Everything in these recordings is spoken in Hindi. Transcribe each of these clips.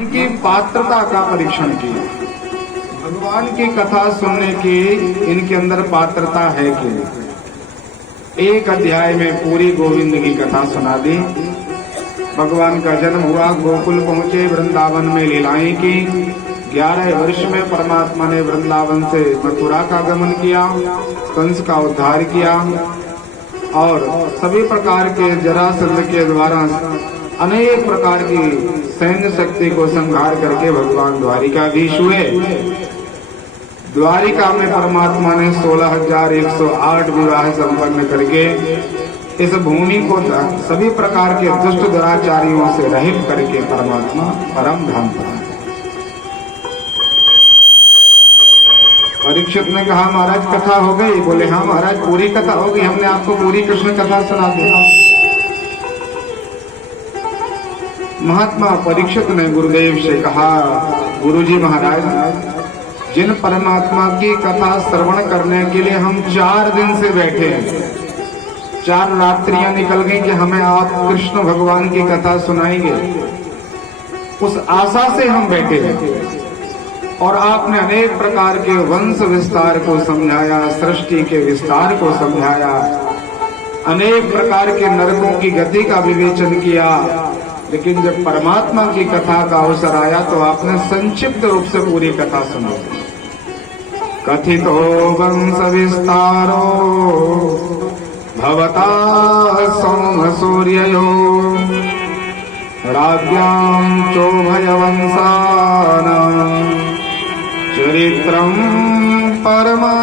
इनकी पात्रता का परीक्षण किया। भगवान की कथा सुनने की इनके अंदर पात्रता है कि एक अध्याय में पूरी गोविंद की कथा सुना दी। भगवान का जन्म हुआ, गोकुल पहुंचे, वृंदावन में लीलाएं की। 11 वर्ष में परमात्मा ने वृंदावन से मथुरा का गमन किया, कंस का उद्धार किया और सभी प्रकार के जरासंध के द्वारा अनेक प्रकार की सैन्य शक्ति को संहार करके भगवान द्वारिकाधीश हुए। द्वारिका में परमात्मा ने 16,108 विवाह संपन्न करके इस भूमि को सभी प्रकार के दुष्ट दुराचारियों से रहित करके परमात्मा परम धाम पर। परीक्षित ने कहा, महाराज कथा हो गई? बोले हाँ महाराज, पूरी कथा हो गई, हमने आपको पूरी कृष्ण कथा सुना दी। महात्मा परीक्षित ने गुरुदेव से कहा, गुरुजी महाराज, जिन परमात्मा की कथा श्रवण करने के लिए हम 4 दिन से बैठे हैं, 4 रात्रियां निकल गई कि हमें आप कृष्ण भगवान की कथा सुनाएंगे, उस आशा से हम बैठे हैं और आपने अनेक प्रकार के वंश विस्तार को समझाया, सृष्टि के विस्तार को समझाया, अनेक प्रकार के नरकों की गति का विवेचन किया। लेकिन जब परमात्मा की कथा का अवसर आया तो आपने संक्षिप्त रूप से पूरी कथा सुनाई। कथितो वंश विस्तारो भवता सौम सूर्ययो राज्ञां चोभयवंशानां चरित्रं परमाद्भुतम्।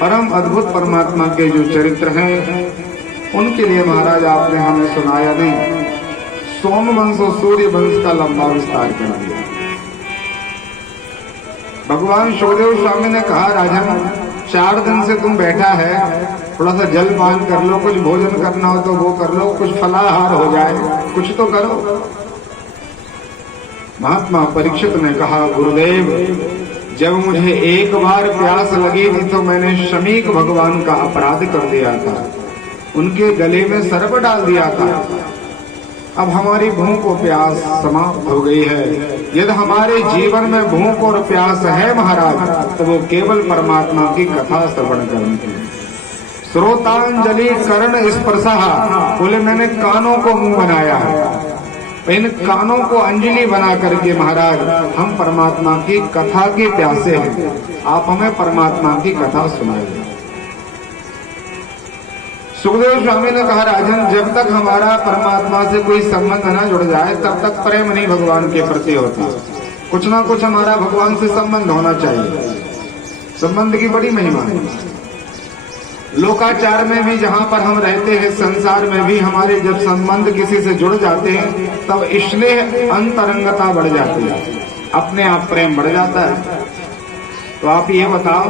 परम अद्भुत परमात्मा के जो चरित्र हैं उनके लिए महाराज आपने हमें सुनाया नहीं, सोम वंश और सूर्य वंश का लंबा विस्तार कर दिया। भगवान सुखदेव स्वामी ने कहा, राजन 4 दिन से तुम बैठा है, थोड़ा सा जल पान कर लो, कुछ भोजन करना हो तो वो कर लो, कुछ फलाहार हो जाए, कुछ तो करो। महात्मा परीक्षित ने कहा, गुरुदेव, जब मुझे एक बार प्यास लगी थी तो मैंने शमीक भगवान का अपराध कर दिया था, उनके गले में सर्प डाल दिया था। अब हमारी भूख और प्यास समाप्त हो गई है। यदि हमारे जीवन में भूख और प्यास है महाराज, तो वो केवल परमात्मा की कथा श्रवण करने की। श्रोतांजलि कर्ण स्पर्शः, बोले मैंने कानों को मुंह बनाया है, इन कानों को अंजलि बना करके महाराज हम परमात्मा की कथा के प्यासे हैं, आप हमें परमात्मा की कथा सुनाइए। सुखदेव स्वामी ने कहा, राजन, जब तक हमारा परमात्मा से कोई संबंध न जुड़ जाए तब तक प्रेम नहीं भगवान के प्रति होता। कुछ ना कुछ हमारा भगवान से संबंध होना चाहिए। संबंध की बड़ी महिमा है। लोकाचार में भी जहाँ पर हम रहते हैं, संसार में भी हमारे जब संबंध किसी से जुड़ जाते हैं तब इसलिए अंतरंगता बढ़ जाती है, अपने आप प्रेम बढ़ जाता है। तो आप ये बताओ,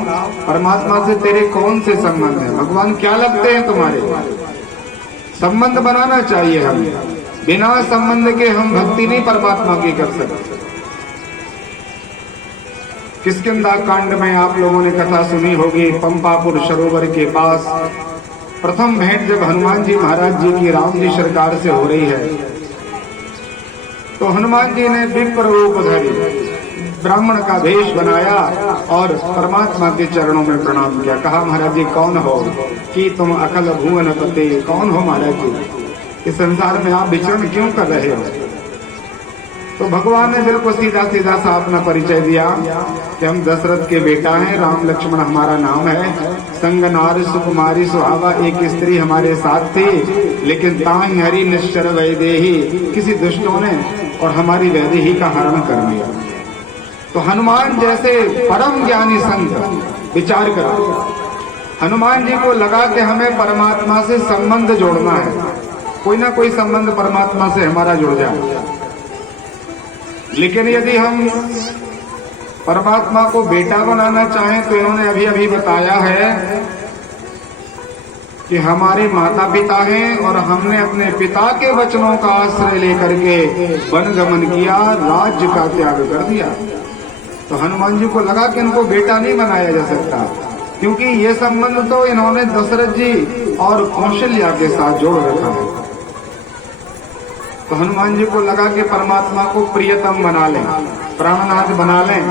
परमात्मा से तेरे कौन से संबंध हैं? भगवान क्या लगते हैं तुम्हारे? संबंध बनाना चाहिए हमें। बिना संबंध के हम भक्ति नहीं परमात्मा की कर सकते। किष्किंधा कांड में आप लोगों ने कथा सुनी होगी, पंपापुर सरोवर के पास प्रथम भेंट जब हनुमान जी महाराज जी की राम जी सरकार से हो रही है, तो हनुमान जी ने विप्र रूप धरी, ब्राह्मण का वेश बनाया और परमात्मा के चरणों में प्रणाम किया। कहा, महाराज जी कौन हो कि तुम अकल भुवन पते, कौन हो महाराज जी? इस संसार में आप विचरण क्यों कर रहे हो? तो भगवान ने बिल्कुल सीधा सीधा सा अपना परिचय दिया कि हम दशरथ के बेटा हैं, राम लक्ष्मण हमारा नाम है, संग नारी सुकुमारी सुहावा, एक स्त्री हमारे साथ थी, लेकिन ताई हरि निश्चर वैदेही, किसी दुष्टों ने और हमारी वैदेही का हरण कर लिया। तो हनुमान जैसे परम ज्ञानी संत विचार करो, हनुमान जी को लगा कि हमें परमात्मा से संबंध जोड़ना है, कोई ना कोई संबंध परमात्मा से हमारा जुड़ जाए। लेकिन यदि हम परमात्मा को बेटा बनाना चाहें तो इन्होंने अभी अभी बताया है कि हमारे माता पिता हैं और हमने अपने पिता के वचनों का आश्रय लेकर के वन गमन किया, राज्य का त्याग कर दिया। तो हनुमान जी को लगा कि इनको बेटा नहीं बनाया जा सकता, क्योंकि ये संबंध तो इन्होंने दशरथ जी और कौशल्या के साथ जोड़ रखा है। तो हनुमान जी को लगा कि परमात्मा को प्रियतम बना लें, प्राणनाथ बना लें।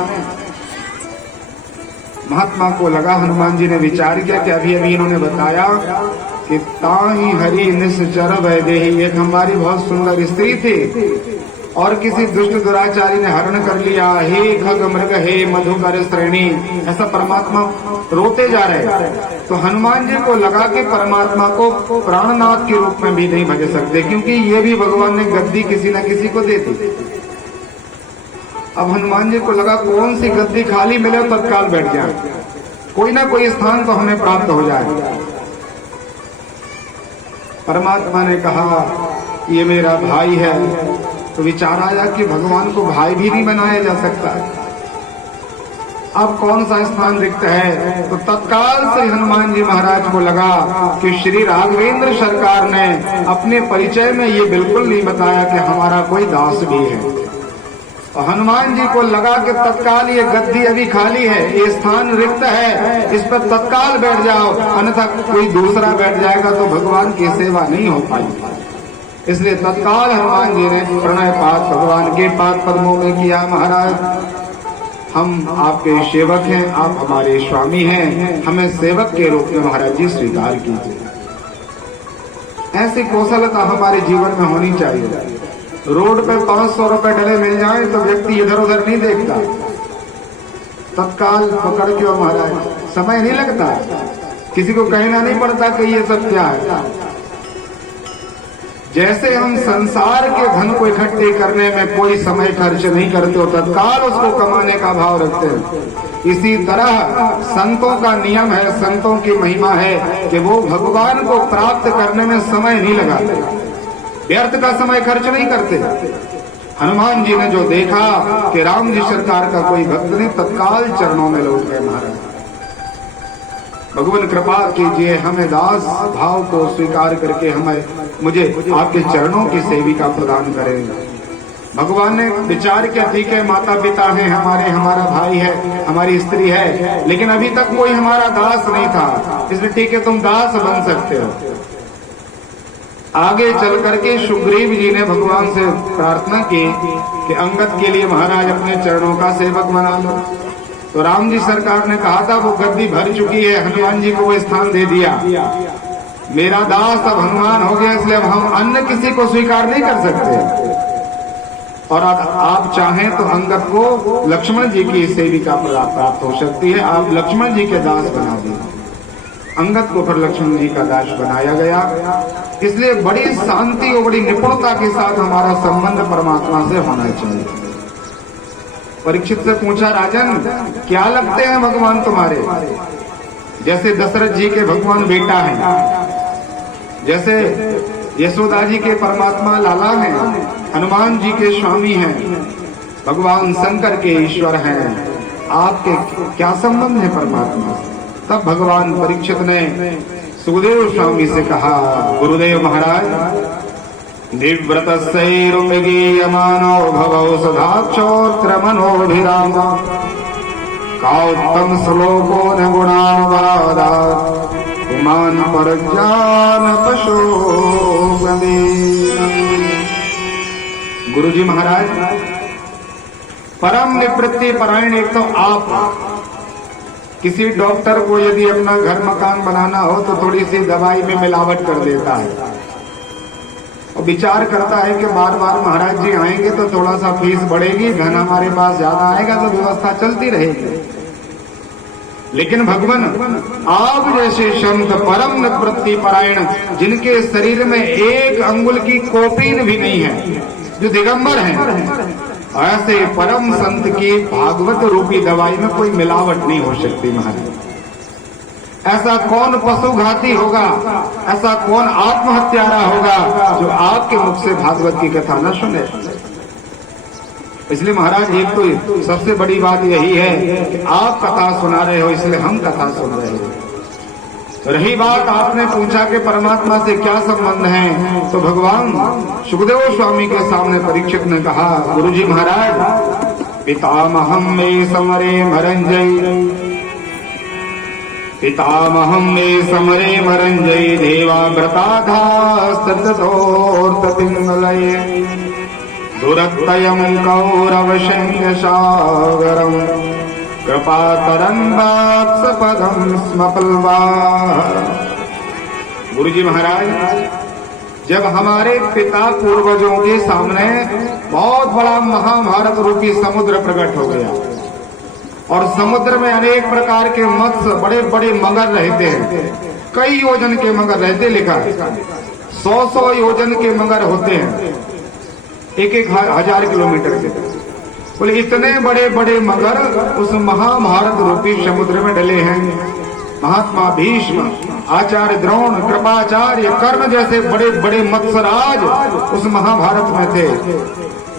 महात्मा को लगा, हनुमान जी ने विचार किया कि अभी अभी इन्होंने बताया कि ताहि हरि निश्चर वैदेही, एक हमारी बहुत सुंदर स्त्री थी और किसी दुष्ट दुराचारी ने हरण कर लिया, हे खग मृग हे मधुकर श्रेणी, ऐसा परमात्मा रोते जा रहे। तो हनुमान जी को लगा कि परमात्मा को प्राणनाथ के रूप में भी नहीं भज सकते, क्योंकि ये भी भगवान ने गद्दी किसी न किसी को दे दी। अब हनुमान जी को लगा कौन सी गद्दी खाली मिले तत्काल बैठ जाए, कोई ना कोई स्थान तो हमें प्राप्त हो जाए। परमात्मा ने कहा ये मेरा भाई है, तो विचार आया कि भगवान को भाई भी नहीं बनाया जा सकता, अब कौन सा स्थान रिक्त है। तो तत्काल से हनुमान जी महाराज को लगा कि श्री राघवेंद्र सरकार ने अपने परिचय में ये बिल्कुल नहीं बताया कि हमारा कोई दास भी है। तो हनुमान जी को लगा कि तत्काल ये गद्दी अभी खाली है, ये स्थान रिक्त है, इस पर तत्काल बैठ जाओ, अन्यथा कोई दूसरा बैठ जाएगा तो भगवान की सेवा नहीं हो पाएगी। इसलिए तत्काल हनुमान जी ने प्रणय पात भगवान के पाद पद्मों में किया, महाराज हम आपके सेवक हैं, आप हमारे स्वामी हैं, हमें सेवक के रूप में महाराज जी स्वीकार कीजिए। ऐसी कौशलता हमारे जीवन में होनी चाहिए। रोड पे 500 रुपए डले मिल जाए तो व्यक्ति इधर उधर नहीं देखता, तत्काल पकड़ के महाराज, समय नहीं लगता, किसी को कहना नहीं पड़ता कि ये सब क्या है। जैसे हम संसार के धन को इकट्ठे करने में कोई समय खर्च नहीं करते हो, तत्काल उसको कमाने का भाव रखते हैं। इसी तरह संतों का नियम है, संतों की महिमा है कि वो भगवान को प्राप्त करने में समय नहीं लगाते, व्यर्थ का समय खर्च नहीं करते। हनुमान जी ने जो देखा कि राम जी सरकार का कोई भक्त नहीं, तत्काल चरणों में लौट गए। महाराज भगवान कृपा कीजिए, हमें दास भाव को स्वीकार करके मुझे आपके चरणों की सेविका प्रदान करें। भगवान ने विचार किया, ठीक है माता पिता हैं हमारे, हमारा भाई है, हमारी स्त्री है, लेकिन अभी तक कोई हमारा दास नहीं था, इसलिए ठीक है तुम दास बन सकते हो। आगे चल करके सुग्रीव जी ने भगवान से प्रार्थना की कि अंगद के लिए महाराज अपने चरणों का सेवक बना लो। तो राम जी सरकार ने कहा था वो गद्दी भर चुकी है, हनुमान जी को वो स्थान दे दिया, मेरा दास अब हनुमान हो गया, इसलिए अब हम अन्य किसी को स्वीकार नहीं कर सकते। और आप चाहें तो अंगद को लक्ष्मण जी की सेविका प्राप्त हो सकती है, आप लक्ष्मण जी के दास बना दिए। अंगद को फिर लक्ष्मण जी का दास बनाया गया। इसलिए बड़ी शांति और बड़ी निपुणता के साथ हमारा संबंध परमात्मा से होना चाहिए। परीक्षित से पूछा, राजन क्या लगते हैं भगवान तुम्हारे? जैसे दशरथ जी के भगवान बेटा हैं, जैसे यशोदा जी के परमात्मा लाला हैं, हनुमान जी के स्वामी हैं, भगवान शंकर के ईश्वर हैं, आपके क्या संबंध है परमात्मा से? तब भगवान परीक्षित ने सुखदेव स्वामी से कहा, गुरुदेव महाराज दिव्रतस्यैरुपगीयमानो भवौ सदाक्षोत्र मनोभिराम काउत्तम श्लोको न गुणानुवादा पुमान परज्ञान पशो। गुरुजी महाराज परम निवृत्ति परायण, एक तो आप किसी डॉक्टर को यदि अपना घर मकान बनाना हो तो थोड़ी सी दवाई में मिलावट कर देता है और विचार करता है कि बार बार महाराज जी आएंगे तो थोड़ा सा फीस बढ़ेगी, धन हमारे पास ज्यादा आएगा तो व्यवस्था चलती रहेगी। लेकिन भगवान आप जैसे संत परम निवृत्ति परायण, जिनके शरीर में एक अंगुल की कोपीन भी नहीं है, जो दिगंबर हैं, ऐसे परम संत की भागवत रूपी दवाई में कोई मिलावट नहीं हो सकती। महाराज ऐसा कौन पशुघाती होगा, ऐसा कौन आत्महत्यारा होगा जो आपके मुख से भागवत की कथा न सुने? इसलिए महाराज एक तो सबसे बड़ी बात यही है कि आप कथा सुना रहे हो, इसलिए हम कथा सुन रहे हो। रही बात आपने पूछा कि परमात्मा से क्या संबंध है, तो भगवान सुखदेव स्वामी के सामने परीक्षित ने कहा, गुरुजी महाराज पितामहम में समरे मरंजय, पितामहम में समरे मरंजय देवा व्रताधा सततोर्त पिंगलये दुरत्ययं कौरवसैन्यसागरं कृपातरन्वात्सपदं स्मपल्वा। गुरु जी महाराज, जब हमारे पिता पूर्वजों के सामने बहुत बड़ा महाभारत रूपी समुद्र प्रकट हो गया और समुद्र में अनेक प्रकार के मत्स्य, बड़े बड़े मगर रहते हैं, कई योजन के मगर रहते, लिखा है 100 योजन के मगर होते हैं, 1,000 किलोमीटर के। बोले इतने बड़े बड़े मगर उस महाभारत रूपी समुद्र में डले हैं। महात्मा भीष्म, आचार्य द्रोण, कृपाचार्य, कर्ण जैसे बड़े बड़े मत्स्यराज उस महाभारत में थे।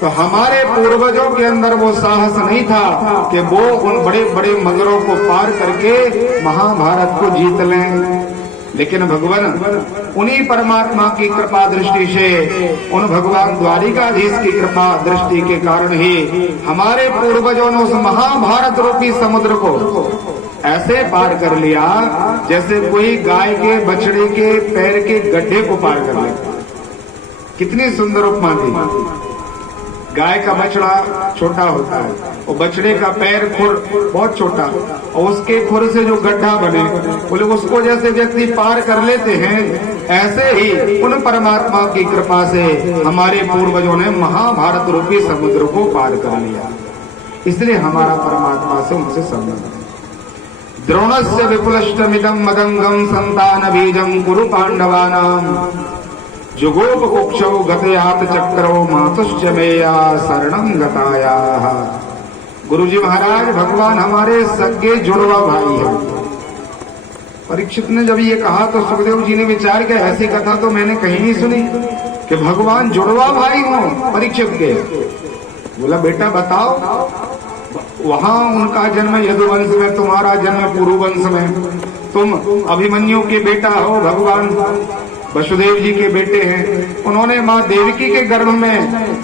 तो हमारे पूर्वजों के अंदर वो साहस नहीं था कि वो उन बड़े बड़े मगरों को पार करके महाभारत को जीत लें। लेकिन भगवान उन्हीं परमात्मा की कृपा दृष्टि से, उन भगवान द्वारिकाधीश की कृपा दृष्टि के कारण ही हमारे पूर्वजों ने उस महाभारत रूपी समुद्र को ऐसे पार कर लिया जैसे कोई गाय के बछड़े के पैर के गड्ढे को पार कर ले। कितनी सुंदर उपमा थी। गाय का बछड़ा छोटा होता है और बछड़े का पैर खुर बहुत छोटा, और उसके खुर से जो गड्ढा बने, बोले उसको जैसे व्यक्ति पार कर लेते हैं, ऐसे ही उन परमात्मा की कृपा से हमारे पूर्वजों ने महाभारत रूपी समुद्र को पार कर लिया। इसलिए हमारा परमात्मा से उनसे संबंध है। द्रोणस्य विपुलष्टमिदं मदंगम संतान बीजम कुरु पांडवानां जुगोप कुक्षौ गतयात चक्रो मातुश्च मेया शरणं गतायाः। गुरुजी महाराज, भगवान हमारे सगे जुड़वा भाई हैं। परीक्षित ने जब ये कहा तो सुखदेव जी ने विचार किया, ऐसी कथा तो मैंने कहीं नहीं सुनी कि भगवान जुड़वा भाई हो परीक्षित के। बोला बेटा बताओ, वहां उनका जन्म यदुवंश में, तुम्हारा जन्म पुरुवंश में, तुम अभिमन्यु के बेटा हो, भगवान वसुदेव जी के बेटे हैं, उन्होंने माँ देवकी के गर्भ में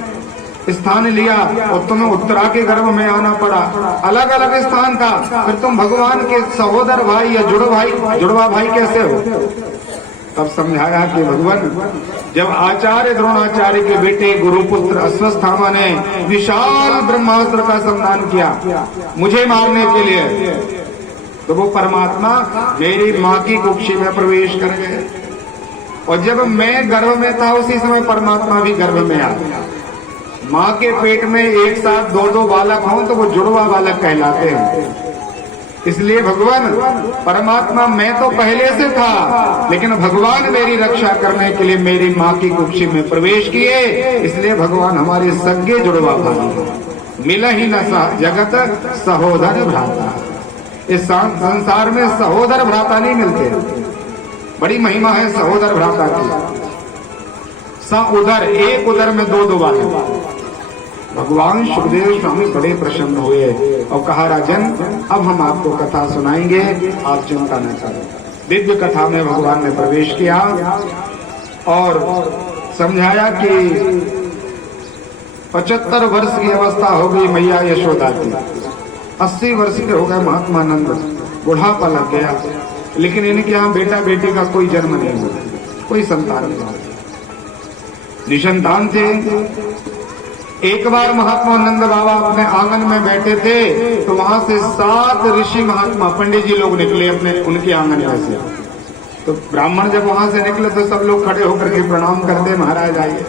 स्थान लिया और तुम्हें उत्तरा के गर्भ में आना पड़ा, अलग अलग स्थान था, फिर तुम भगवान के सहोदर भाई या जुड़वा भाई कैसे हो? तब समझाया कि भगवान, जब आचार्य द्रोणाचार्य के बेटे गुरुपुत्र अश्वत्थामा ने विशाल ब्रह्मास्त्र का संधान किया मुझे मारने के लिए, तो वो परमात्मा मेरी माँ की कुक्षी में प्रवेश कर गए। और जब मैं गर्भ में था उसी समय परमात्मा भी गर्भ में आ गया। माँ के पेट में एक साथ दो बालक हों तो वो जुड़वा बालक कहलाते हैं। इसलिए भगवान परमात्मा, मैं तो पहले से था, लेकिन भगवान मेरी रक्षा करने के लिए मेरी माँ की कुक्षी में प्रवेश किए। इसलिए भगवान हमारे सगे जुड़वा भाई, मिला ही न जगत सहोदर भ्राता। इस संसार में सहोदर भ्राता नहीं मिलते। बड़ी महिमा है सहोदर भ्राता की। उदर, एक उदर में दो बालक। भगवान सुखदेव स्वामी बड़े प्रसन्न हुए और कहा, राजन अब हम आपको कथा सुनाएंगे, आप चिंता न करें। दिव्य कथा में भगवान ने प्रवेश किया और समझाया कि 75 वर्ष की अवस्था हो गई मैया यशोदा की, 80 वर्ष के हो गए महात्मा नंद, बुढ़ापा लग गया, लेकिन इनके यहाँ बेटा बेटी का कोई जन्म नहीं हुआ, कोई संतान नहीं हुआ, निसंतान थे। एक बार महात्मा नंद बाबा अपने आंगन में बैठे थे तो वहां से 7 ऋषि महात्मा पंडित जी लोग निकले अपने उनके आंगन में से। तो ब्राह्मण जब वहां से निकले तो सब लोग खड़े होकर के प्रणाम करते, महाराज आइए।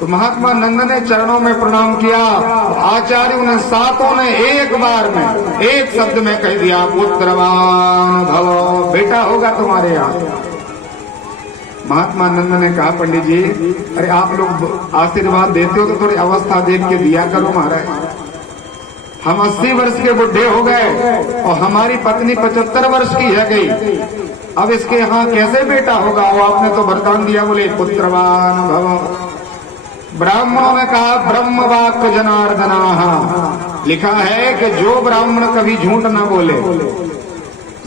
तो महात्मा नंद ने चरणों में प्रणाम किया। आचार्य उन्हें 7 ने एक बार में एक शब्द में कह दिया, पुत्रवान भव, बेटा होगा तुम्हारे यहाँ। महात्मा नंद ने कहा, पंडित जी अरे आप लोग आशीर्वाद देते हो तो थोड़ी अवस्था देख के दिया करो महाराज। हम 80 वर्ष के बुढ़े हो गए और हमारी पत्नी 75 वर्ष की है गई, अब इसके यहाँ कैसे बेटा होगा? वो आपने तो वरदान दिया, बोले पुत्रवान भव। ब्राह्मणों ने कहा, ब्रह्म वाक् जनार्दनाः, लिखा है कि जो ब्राह्मण कभी झूठ न बोले,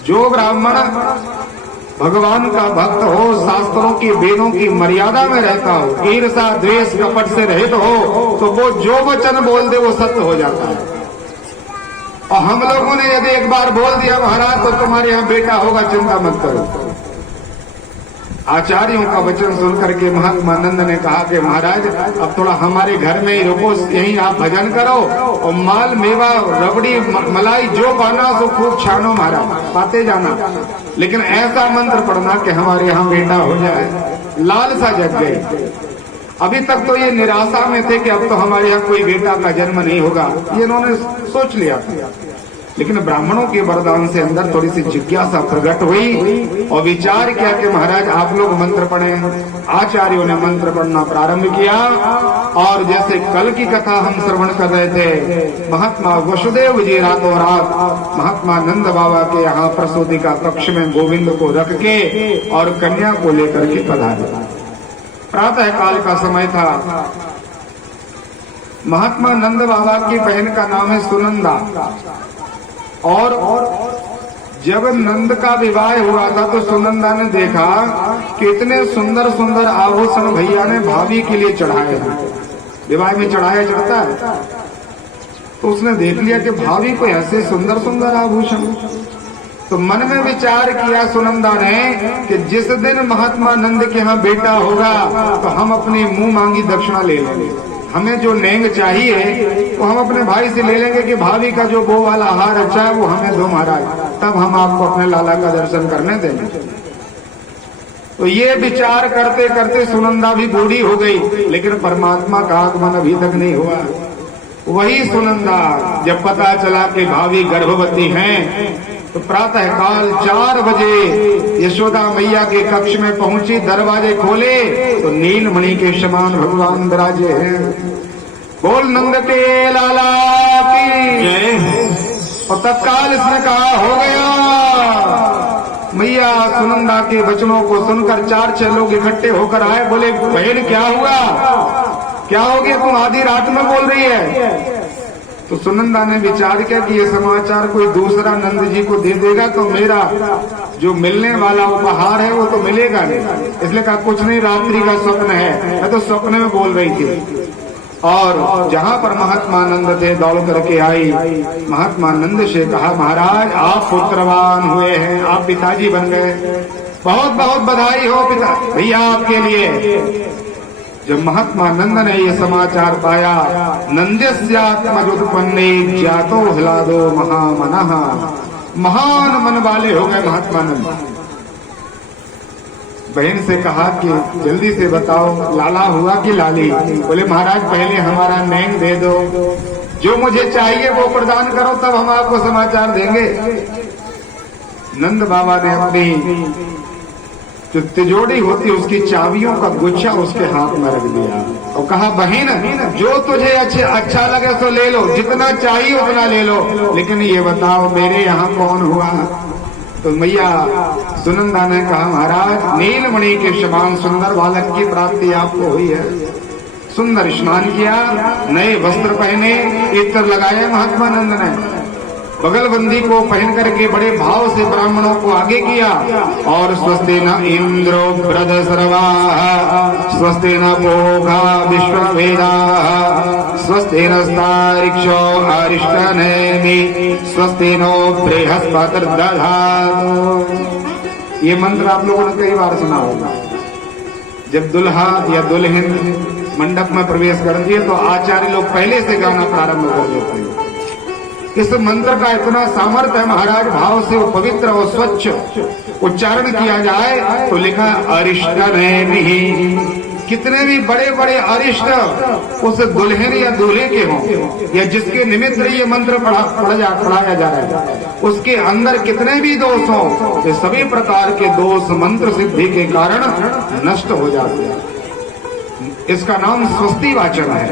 जो ब्राह्मण भगवान का भक्त हो, शास्त्रों की वेदों की मर्यादा में रहता हो, ईर्षा द्वेष कपट से रहित हो, तो वो जो वचन बोल दे वो सत्य हो जाता है। और हम लोगों ने यदि एक बार बोल दिया महाराज तो तुम्हारे यहाँ बेटा होगा, चिंता मत करो। आचार्यों का वचन सुनकर के महात्मा नंद ने कहा कि महाराज अब थोड़ा हमारे घर में ही रुको, यहीं आप भजन करो और माल मेवा रबड़ी मलाई जो पाना सो खूब छानो महाराज, पाते जाना, लेकिन ऐसा मंत्र पढ़ना कि हमारे यहाँ बेटा हो जाए। लालसा जग गई। अभी तक तो ये निराशा में थे कि अब तो हमारे यहाँ कोई बेटा का जन्म नहीं होगा, ये इन्होंने सोच लिया था। लेकिन ब्राह्मणों के वरदान से अंदर थोड़ी सी जिज्ञासा प्रकट हुई और विचार किया कि महाराज आप लोग मंत्र पढ़ें। आचार्यों ने मंत्र पढ़ना प्रारंभ किया और जैसे कल की कथा हम श्रवण कर रहे थे, महात्मा वसुदेव जी रातों रात महात्मा नंद बाबा के यहाँ प्रसूति का कक्ष में गोविंद को रख के और कन्या को लेकर के पधारे। प्रातः काल का समय था। महात्मा नंद बाबा की बहन का नाम है सुनंदा और जब नंद का विवाह हुआ था तो सुनंदा ने देखा कि इतने सुंदर सुंदर आभूषण भैया ने भाभी के लिए चढ़ाए हैं। विवाह में चढ़ाया जाता है तो उसने देख लिया कि भाभी को ऐसे सुंदर सुंदर आभूषण। तो मन में विचार किया सुनंदा ने कि जिस दिन महात्मा नंद के यहाँ बेटा होगा तो हम अपनी मुंह मांगी दक्षिणा ले लेंगे, हमें जो नेंग चाहिए वो हम अपने भाई से ले लेंगे कि भाभी का जो वो वाला हार अच्छा है वो हमें दो महाराज, तब हम आपको अपने लाला का दर्शन करने देंगे। तो ये विचार करते करते सुनंदा भी बूढ़ी हो गई, लेकिन परमात्मा का आगमन अभी तक नहीं हुआ। वही सुनंदा जब पता चला कि भाभी गर्भवती हैं तो प्रातः काल 4 बजे यशोदा मैया के कक्ष में पहुंची, दरवाजे खोले तो नीलमणि के समान भगवान विराजे हैं। बोल नंद के लाला की जय। और तत्काल इसने कहा हो गया। मैया सुनंदा के वचनों को सुनकर 4-6 लोग इकट्ठे होकर आए, बोले बहन क्या हुआ, क्या हो गया, तुम आधी रात में बोल रही है। तो सुनंदा ने विचार किया कि ये समाचार कोई दूसरा नंद जी को दे देगा तो मेरा जो मिलने वाला उपहार है वो तो मिलेगा नहीं, इसलिए कहा कुछ नहीं, रात्रि का स्वप्न है, मैं तो स्वप्न में बोल रही थी। और जहाँ पर महात्मा नंद थे दौड़ करके आई, महात्मा नंद से कहा महाराज आप पुत्रवान हुए हैं, आप पिताजी बन गए, बहुत बहुत बधाई हो पिता भैया आपके लिए। जब महात्मा नंद ने ये समाचार पाया, नंदस्यात्मजोत्पन्ने ज्ञातो ह्लादो महामनः, महान मन वाले हो गए महात्मा नंद। बहन से कहा कि जल्दी से बताओ लाला हुआ कि लाली। बोले महाराज पहले हमारा नैन दे दो, जो मुझे चाहिए वो प्रदान करो, तब हम आपको समाचार देंगे। नंद बाबा ने अपनी जो तिजोरी होती है उसकी चाबियों का गुच्छा उसके हाथ में रख दिया और कहा बहन जो तुझे अच्छा लगे तो ले लो, जितना चाहिए उतना ले लो, लेकिन ये बताओ मेरे यहाँ कौन हुआ। तो मैया सुनंदा ने कहा महाराज नीलमणि के समान सुंदर बालक की प्राप्ति आपको हुई है। सुंदर स्नान किया, नए वस्त्र पहने, इत्र लगाए महात्मा नंद ने, बगलबंदी को पहन करके बड़े भाव से ब्राह्मणों को आगे किया और स्वस्ति न इंद्रो बृहस्पतिर्वा स्वस्ति न पूषा विश्ववेदा स्वस्ति नस्तारिक्षो अरिष्टनेमि स्वस्ति नो बृहस्पतिर्दधातु। ये मंत्र आप लोगों ने कई बार सुना होगा। जब दुल्हा या दुल्हन मंडप में प्रवेश करती है तो आचार्य लोग पहले से गाना प्रारंभ कर देते हैं। इस मंत्र का इतना सामर्थ्य है महाराज, भाव से वो पवित्र और स्वच्छ उच्चारण किया जाए तो लिखा अरिष्ट नहीं। कितने भी बड़े बड़े अरिष्ट उस दुल्हन या दूल्हे के हों या जिसके निमित्त ये मंत्र पढ़ाया जा रहा है, उसके अंदर कितने भी दोष हों, ये सभी प्रकार के दोष मंत्र सिद्धि के कारण नष्ट हो जाते हैं। इसका नाम स्वस्ति वाचन है,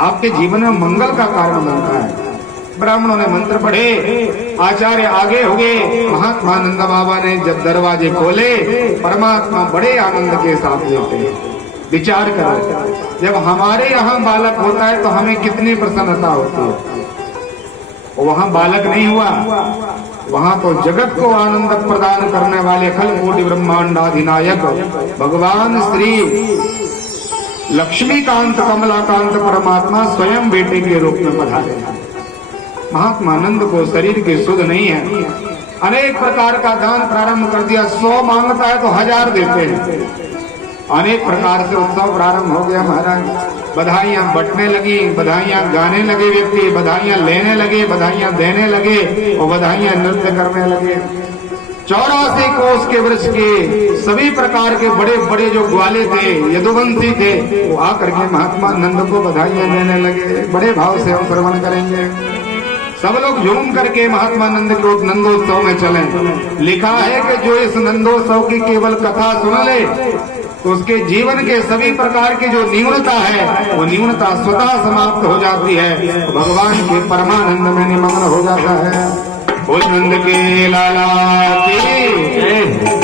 आपके जीवन में मंगल का कारण बनता है। ब्राह्मणों ने मंत्र पढ़े, आचार्य आगे हो गए। महात्मा नंद बाबा ने जब दरवाजे खोले, परमात्मा बड़े आनंद के साथ लेते हैं। विचार करो, जब हमारे यहाँ बालक होता है तो हमें कितनी प्रसन्नता होती है। वहाँ बालक नहीं हुआ, वहाँ तो जगत को आनंद प्रदान करने वाले अखिल कोटि ब्रह्मांडाधिनायक भगवान श्री लक्ष्मीकांत कमलाकांत परमात्मा स्वयं बेटे के रूप में पधारे। महात्मा नंद को शरीर की सुध नहीं है, अनेक प्रकार का दान प्रारंभ कर दिया। 100 मांगता है तो 1000 देते हैं। अनेक प्रकार से उत्सव प्रारंभ हो गया महाराज। बधाइयां बंटने लगी, बधाइयां गाने लगे व्यक्ति, बधाइयां लेने लगे, बधाइयां देने लगे और बधाइयां नृत्य करने लगे। 84 कोस के वृक्ष के सभी प्रकार के बड़े बड़े जो ग्वाले थे, यदुवंशी थे, वो आकर के महात्मा नंद को बधाइयां देने लगे। बड़े भाव से हम श्रवण करेंगे। सब लोग झूम करके महात्मा नंद के नंदोत्सव में चलें। लिखा है कि जो इस नंदोत्सव की केवल कथा सुन ले तो उसके जीवन के सभी प्रकार की जो न्यूनता है वो न्यूनता स्वतः समाप्त हो जाती है, तो भगवान के परमानंद में निमग्न हो जाता है। बोल नंद के लाला की